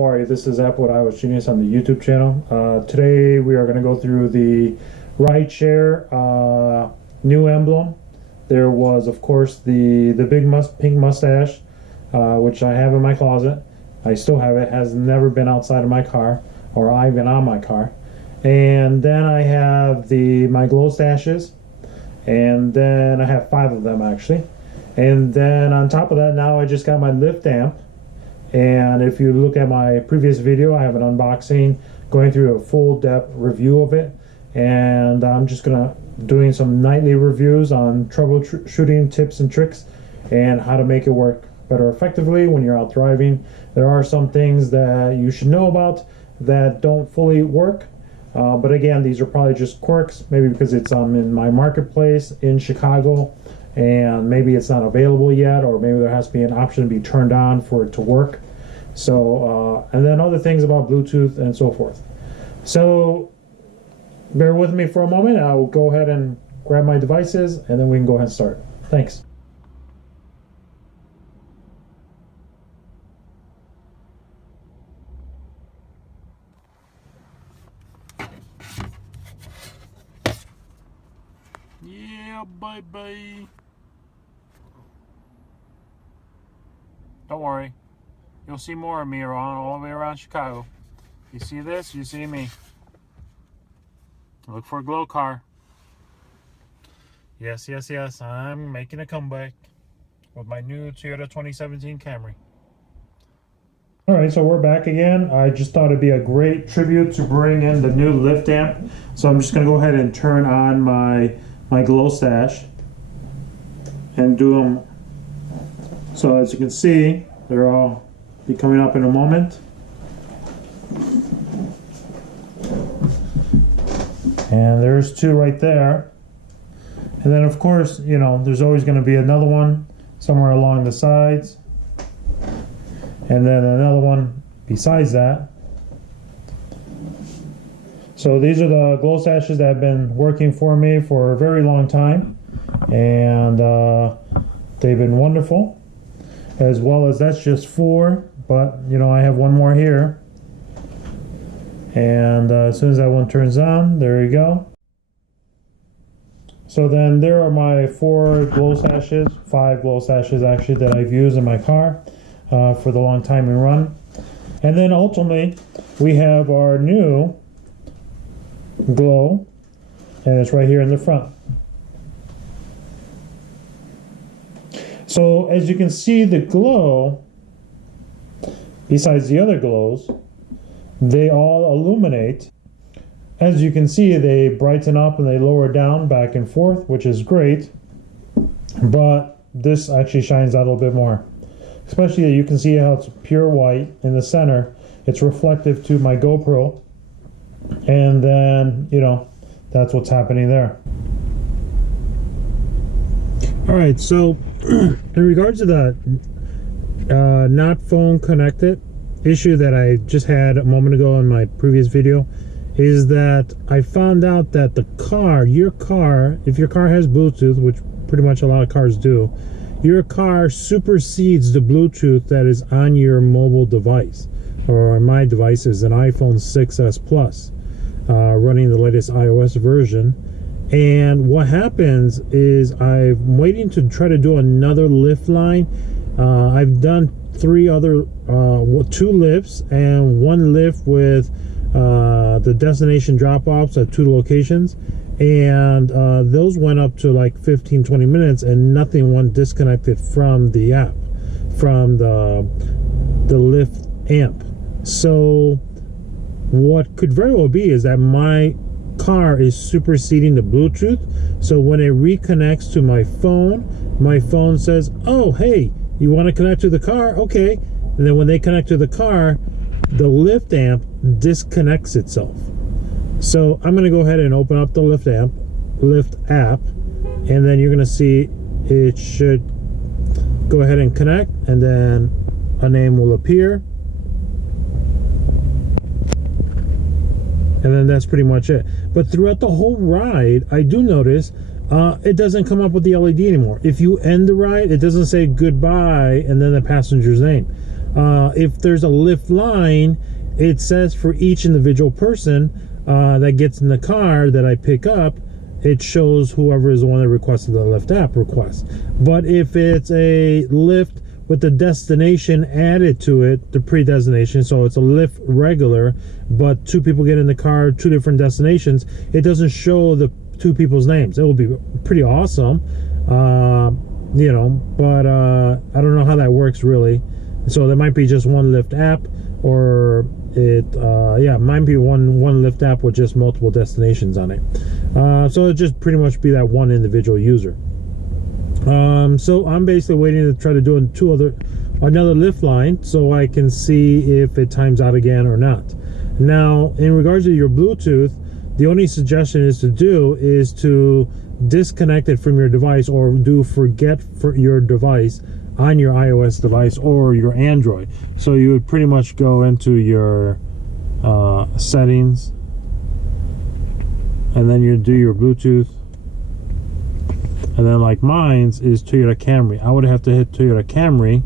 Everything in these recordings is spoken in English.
Morning, this is Apple with iOSGenius on the YouTube channel. Today we are going to go through the rideshare new emblem. There was, of course, the big pink mustache, which I have in my closet. I still have it. It has never been outside of my car or even on my car. And then I have my glow stashes, and then I have 5 of them actually. And then on top of that, now I just got my LYFT AMP. And if you look at my previous video, I have an unboxing going through a full depth review of it, and I'm just doing some nightly reviews on troubleshooting tips and tricks and how to make it work better effectively when you're out driving. There are some things that you should know about that don't fully work, but again, these are probably just quirks, maybe because it's in my marketplace in Chicago and maybe it's not available yet, or maybe there has to be an option to be turned on for it to work. So and then other things about Bluetooth and so forth. So bear with me for a moment. I will go ahead and grab my devices and then we can go ahead and start. Thanks. Yeah, baby. Don't worry. You'll see more of me around all the way around Chicago. You see this, you see me. Look for a glow car. Yes, yes, yes. I'm making a comeback with my new Toyota 2017 Camry. Alright, so we're back again. I just thought it'd be a great tribute to bring in the new LYFT AMP. So I'm just going to go ahead and turn on my glow stash and do them. So as you can see, they're all be coming up in a moment. And there's 2 right there. And then of course, you know, there's always going to be another one somewhere along the sides. And then another one besides that. So these are the glow stashes that have been working for me for a very long time. And they've been wonderful. As well as that's just 4, but you know, I have one more here. And as soon as that one turns on, there you go. So then there are my 4 glow stashes, 5 glow stashes actually, that I've used in my car for the long time and run. And then ultimately we have our new glow, and it's right here in the front. So as you can see, the glow, besides the other glows, they all illuminate. As you can see, they brighten up and they lower down back and forth, which is great. But this actually shines out a little bit more. Especially that you can see how it's pure white in the center. It's reflective to my GoPro. And then, you know, that's what's happening there. Alright, so in regards to the not phone connected issue that I just had a moment ago in my previous video, is that I found out that your car, if your car has Bluetooth, which pretty much a lot of cars do, your car supersedes the Bluetooth that is on your mobile device. Or my device is an iPhone 6s Plus, running the latest iOS version. And what happens is I'm waiting to try to do another lift line. I've done 2 lifts and 1 lift with the destination drop-offs at 2 locations, and those went up to like 15-20 minutes and nothing disconnected from the app, from the LYFT AMP. So what could very well be is that my car is superseding the Bluetooth. So when it reconnects to my phone says, oh hey, you want to connect to the car? Okay. And then when they connect to the car, the LYFT AMP disconnects itself. So I'm going to go ahead and open up the LYFT app, and then you're going to see it should go ahead and connect, and then a name will appear. And then that's pretty much it. But throughout the whole ride, I do notice it doesn't come up with the LED anymore. If you end the ride, it doesn't say goodbye and then the passenger's name. If there's a lift line, it says for each individual person that gets in the car that I pick up, it shows whoever is the one that requested the LYFT app request. But if it's a lift with the destination added to it, the pre-destination, so it's a lift regular, but two people get in the car, two different destinations, it doesn't show the two people's names. It will be pretty awesome, you know, but I don't know how that works really. So there might be just one LYFT app, or it might be one LYFT app with just multiple destinations on it. So it just pretty much be that one individual user. So I'm basically waiting to try to do another lift line so I can see if it times out again or not. Now, in regards to your Bluetooth, the only suggestion is to disconnect it from your device, or do forget for your device on your iOS device or your Android. So you would pretty much go into your settings, and then you do your Bluetooth, and then like mine's is Toyota Camry. I would have to hit Toyota Camry.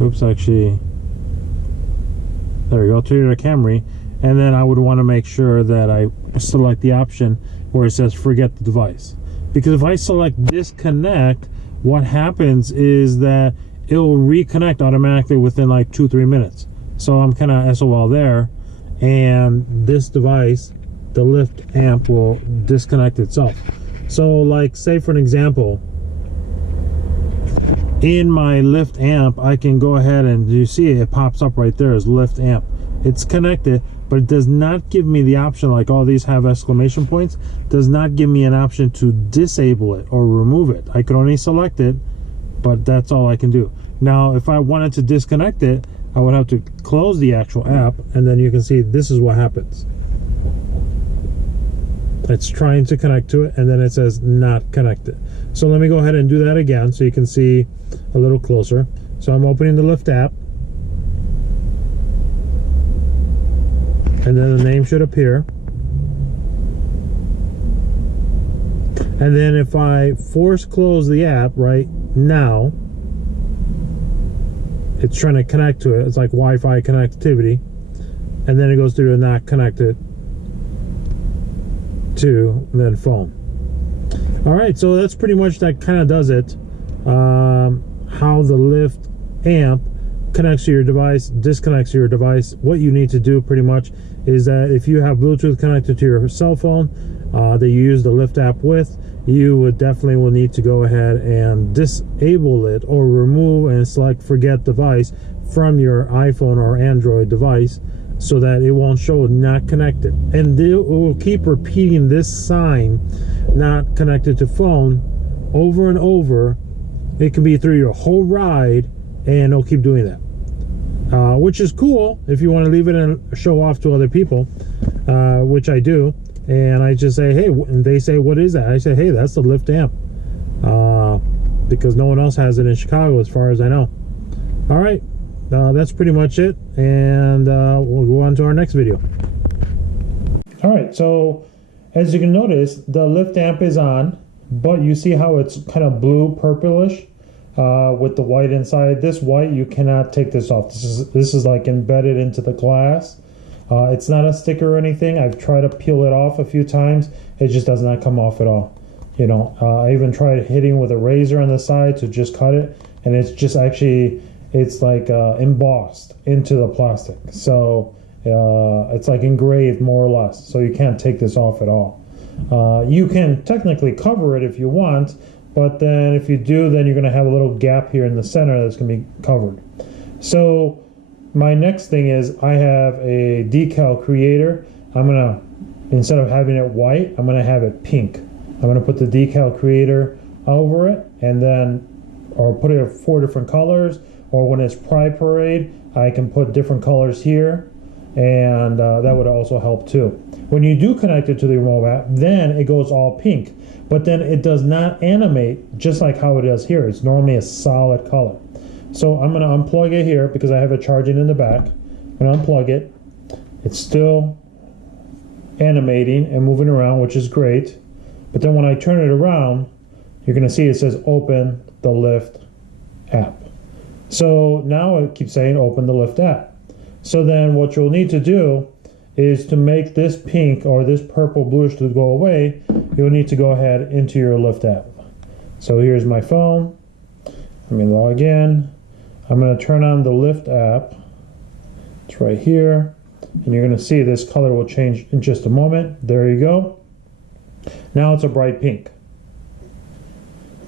Oops, actually, there we go, Toyota Camry. And then I would want to make sure that I select the option where it says forget the device, because if I select disconnect, what happens is that it will reconnect automatically within like 2-3 minutes. So I'm kind of SOL there, and this device, the LYFT amp, will disconnect itself. So like, say for an example, in my LYFT amp, I can go ahead and, you see it pops up right there as LYFT amp. It's connected, but it does not give me the option, like all these have exclamation points, does not give me an option to disable it or remove it. I can only select it, but that's all I can do. Now, if I wanted to disconnect it, I would have to close the actual app, and then you can see this is what happens. It's trying to connect to it, and then it says not connected. So let me go ahead and do that again so you can see a little closer. So I'm opening the LYFT app, and then the name should appear. And then if I force close the app right now, it's trying to connect to it. It's like Wi-Fi connectivity, and then it goes through to not connected to, and then phone. All right, so that's pretty much, that kind of does it. How the LYFT amp connects to your device, disconnects to your device. What you need to do pretty much is that if you have Bluetooth connected to your cell phone that you use the LYFT app with, you would definitely will need to go ahead and disable it or remove and select forget device from your iPhone or Android device, so that it won't show not connected. And it will keep repeating this sign, not connected to phone, over and over. It can be through your whole ride, and it'll keep doing that, which is cool if you want to leave it and show off to other people, which I do. And I just say, hey, and they say, what is that? I say, hey, that's the LYFT amp, because no one else has it in Chicago as far as I know. All right, that's pretty much it, and we'll go on to our next video. All right, so as you can notice, the LYFT amp is on, but you see how it's kind of blue purplish with the white inside. This white, you cannot take this off. This is like embedded into the glass. It's not a sticker or anything. I've tried to peel it off a few times. It just does not come off at all. You know, I even tried hitting with a razor on the side to just cut it, and it's just actually, it's like embossed into the plastic. So it's like engraved more or less. So you can't take this off at all. You can technically cover it if you want, but then if you do, then you're going to have a little gap here in the center that's going to be covered. So my next thing is, I have a decal creator. I'm going to, instead of having it white, I'm going to have it pink. I'm going to put the decal creator over it, and then, or put it 4 different colors, or when it's Pride Parade, I can put different colors here, and that would also help too. When you do connect it to the remote app, then it goes all pink, but then it does not animate just like how it does here. It's normally a solid color. So I'm going to unplug it here because I have it charging in the back. I'm going to unplug it. It's still animating and moving around, which is great. But then when I turn it around, you're going to see it says open the LYFT app. So now it keeps saying open the LYFT app. So then what you'll need to do is to make this pink or this purple bluish to go away, you'll need to go ahead into your LYFT app. So here's my phone. Let me log in. I'm going to turn on the LYFT app. It's right here. And you're going to see this color will change in just a moment. There you go. Now it's a bright pink.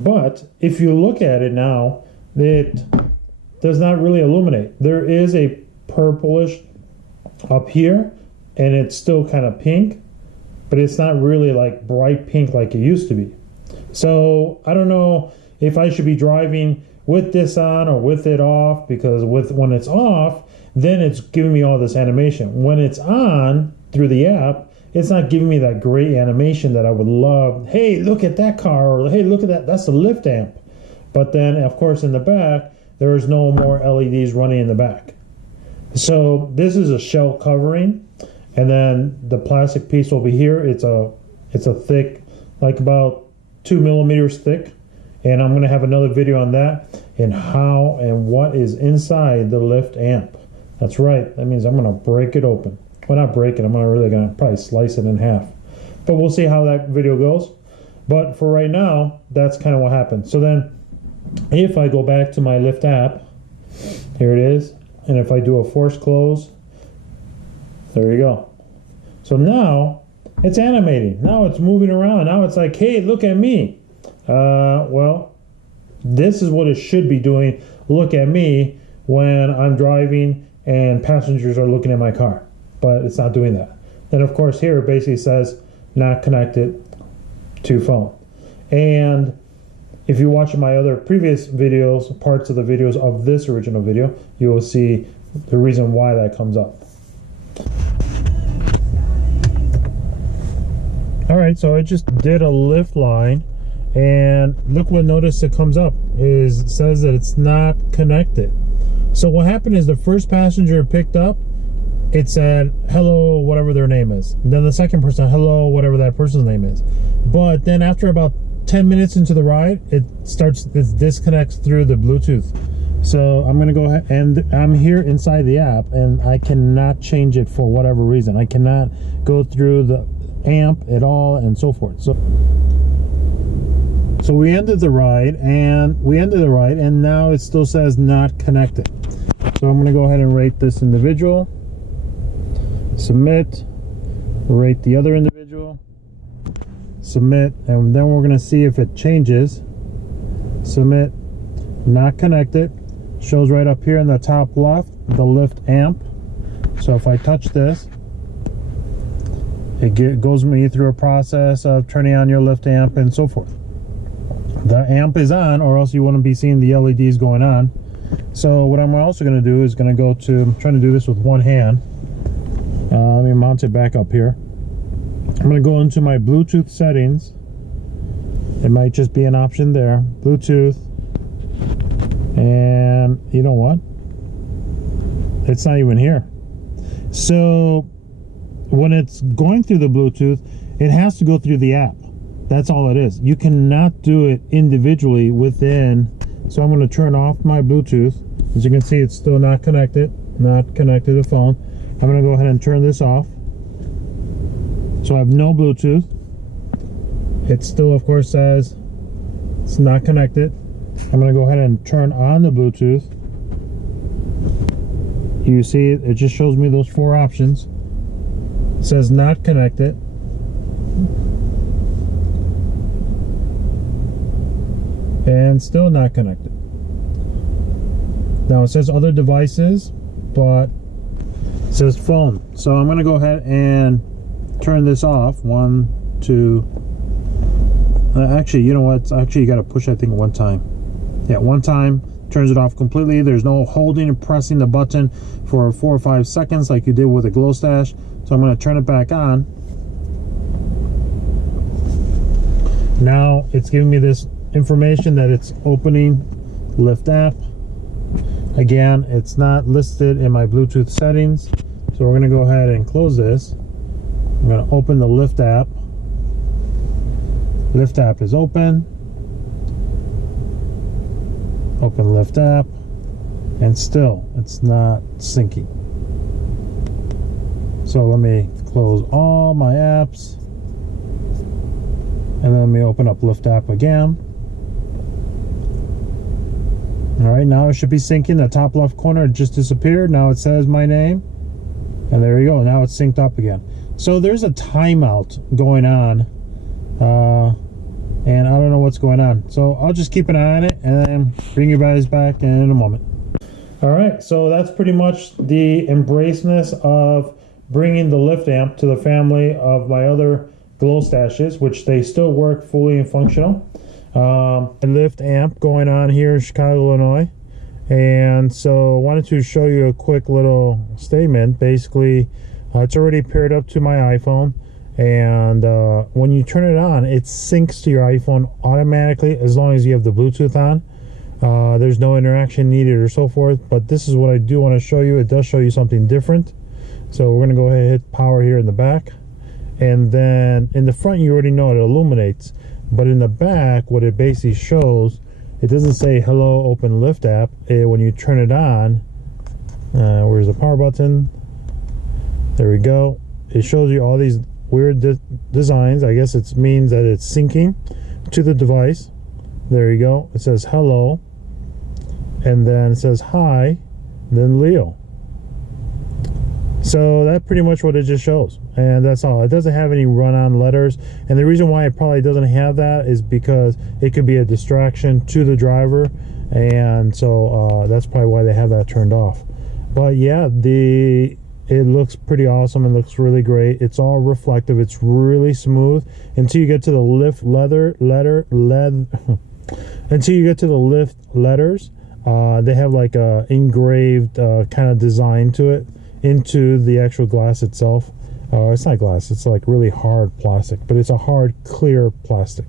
But if you look at it now, it does not really illuminate. There is a purplish up here, and it's still kind of pink, but it's not really like bright pink like it used to be. So I don't know if I should be driving with this on or with it off, because when it's off, then it's giving me all this animation. When it's on through the app, it's not giving me that great animation that I would love. Hey, look at that car, or hey, look at that, that's the LYFT amp. But then, of course, in the back, there is no more LEDs running in the back. So this is a shell covering, and then the plastic piece will be here. It's a thick, like about 2 millimeters thick, and I'm going to have another video on that and how and what is inside the LYFT amp. That's right. That means I'm going to break it open. Well, not break it. I'm really going to probably slice it in half. But we'll see how that video goes. But for right now, that's kind of what happened. So then, if I go back to my LYFT app, here it is. And if I do a force close, there you go. So now it's animating. Now it's moving around. Now it's like, hey, look at me. Well, this is what it should be doing. Look at me when I'm driving and passengers are looking at my car. But it's not doing that. Then, of course, here it basically says not connected to phone. And if you watch my other previous videos, parts of the videos of this original video, you will see the reason why that comes up. All right, so I just did a LYFT line, and look what notice it comes up. It says that it's not connected. So what happened is the first passenger picked up, it said hello whatever their name is, and then the second person hello whatever that person's name is. But then after about 10 minutes into the ride, it disconnects through the Bluetooth. So I'm gonna go ahead, and I'm here inside the app, and I cannot change it for whatever reason. I cannot go through the amp at all and so forth. So we ended the ride, and now it still says not connected. So I'm gonna go ahead and rate this individual, submit, rate the other individual, submit, and then we're going to see if it changes. Submit, not connected, shows right up here in the top left, the LYFT amp. So if I touch this, it goes me through a process of turning on your LYFT amp and so forth. The amp is on, or else you wouldn't be seeing the LEDs going on. So what I'm also going to do is going to go to, I'm trying to do this with one hand. Let me mount it back up here. I'm going to go into my Bluetooth settings. It might just be an option there. Bluetooth. And you know what? It's not even here. So when it's going through the Bluetooth, it has to go through the app. That's all it is. You cannot do it individually within. So I'm going to turn off my Bluetooth. As you can see, it's still not connected to the phone. I'm going to go ahead and turn this off. So I have no Bluetooth. It still, of course, says it's not connected. I'm going to go ahead and turn on the Bluetooth. You see, it just shows me those 4 options. It says not connected. And still not connected. Now it says other devices, but it says phone. So I'm going to go ahead and turn this off. 1, 2. Actually, you know what? Actually, you got to push that thing one time. Yeah, one time turns it off completely. There's no holding and pressing the button for 4 or 5 seconds like you did with a glow stash. So I'm going to turn it back on. Now it's giving me this information that it's opening LYFT app. Again, it's not listed in my Bluetooth settings, so we're going to go ahead and close this. I'm going to open the LYFT app. LYFT app is open. Open LYFT app. and still it's not syncing. So let me close all my apps, and then let me open up LYFT app again. All right, now it should be syncing. The top left corner, it just disappeared. Now it says my name, and there you go. Now it's synced up again. So there's a timeout going on, and I don't know what's going on. So I'll just keep an eye on it and then bring you guys back in a moment. All right, so that's pretty much the embraceness of bringing the LYFT amp to the family of my other glow stashes, which they still work fully and functional. LYFT amp going on here in Chicago, Illinois. And so I wanted to show you a quick little statement. Basically, it's already paired up to my iPhone, and when you turn it on, it syncs to your iPhone automatically as long as you have the Bluetooth on. There's no interaction needed or so forth, but this is what I do want to show you. It does show you something different. So we're going to go ahead and hit power here in the back, and then in the front you already know it illuminates, but in the back what it basically shows, it doesn't say hello open LYFT app. When you turn it on, where's the power button? There we go. It shows you all these weird designs. I guess it means that it's syncing to the device. There you go. It says hello, and then it says hi, then Leo. So that's pretty much what it just shows, and that's all. It doesn't have any run-on letters, and the reason why it probably doesn't have that is because it could be a distraction to the driver, and so that's probably why they have that turned off. But yeah, it looks pretty awesome. It looks really great. It's all reflective. It's really smooth until you get to the LYFT until you get to the LYFT letters. They have like a engraved kind of design to it into the actual glass itself. It's not glass, it's like really hard plastic, but it's a hard clear plastic.